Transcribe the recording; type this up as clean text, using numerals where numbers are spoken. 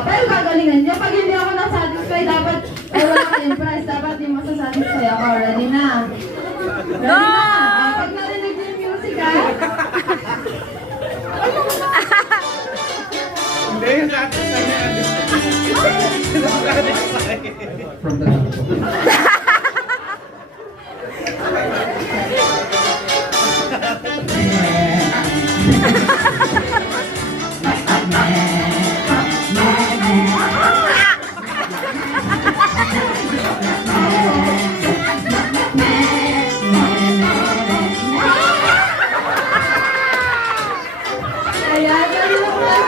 Pero gagalingan niyo. Pag hindi ako nasatisfy, dapat wala kayong prize. Dapat di masasatisfy ako. Ready na? Ready na? Pag narinig niyo yung music, ha? Hindi, yung satisfy na yan. From the top. Ayan, ganun lang.